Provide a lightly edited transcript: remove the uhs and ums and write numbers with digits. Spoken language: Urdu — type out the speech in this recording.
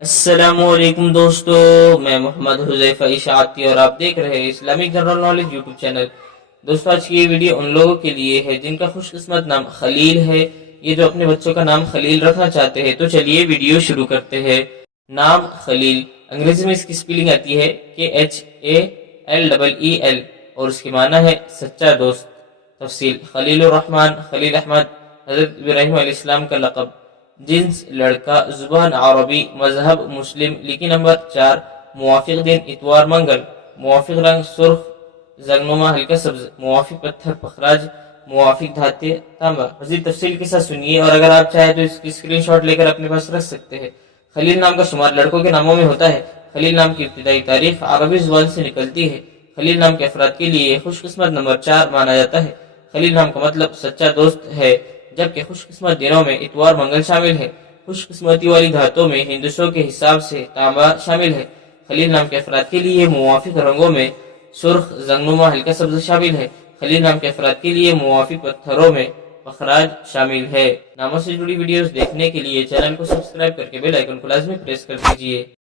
السلام علیکم دوستو، میں محمد حذیفہ اشاعتی اور آپ دیکھ رہے ہیں Islamic general knowledge YouTube channel. دوستو آج کی یہ ویڈیو ان لوگوں کے لیے ہے جن کا خوش قسمت نام خلیل ہے، یہ جو اپنے بچوں کا نام خلیل رکھنا چاہتے ہیں۔ تو چلیے ویڈیو شروع کرتے ہیں۔ نام خلیل، انگریزی میں اس کی سپیلنگ آتی ہے KHALEEL اور اس کی معنی ہے سچا دوست۔ تفصیل: خلیل الرحمن، خلیل احمد، حضرت ابراہیم علیہ السلام کا لقب۔ جنس لڑکا، زبان عربی، مذہب مسلم۔ لکی نمبر 4، موافق دن اتوار منگل، موافق رنگ سرخ زنگنما ہلکا سبز، موافق پتھر پخراج، موافق دھاتے تانبا۔ مزید تفصیل کے ساتھ سنیے، اور اگر آپ چاہیں تو اس کی اسکرین شاٹ لے کر اپنے پاس رکھ سکتے ہیں۔ خلیل نام کا شمار لڑکوں کے ناموں میں ہوتا ہے۔ خلیل نام کی ابتدائی تاریخ عربی زبان سے نکلتی ہے۔ خلیل نام کے افراد کے لیے خوش قسمت نمبر 4 مانا جاتا ہے۔ خلیل نام کا مطلب سچا دوست ہے، جبکہ خوش قسمت دنوں میں اتوار منگل شامل ہے۔ خوش قسمتی والی دھاتوں میں ہندسوں کے حساب سے تانبا شامل ہے۔ خلیل نام کے افراد کے لیے موافق رنگوں میں سرخ زنگنما ہلکا سبز شامل ہے۔ خلیل نام کے افراد کے لیے موافق پتھروں میں پخراج شامل ہے۔ ناموں سے جڑی ویڈیوز دیکھنے کے لیے چینل کو سبسکرائب کر کے بیل آئیکن کو لازمی پریس کر دیجیے۔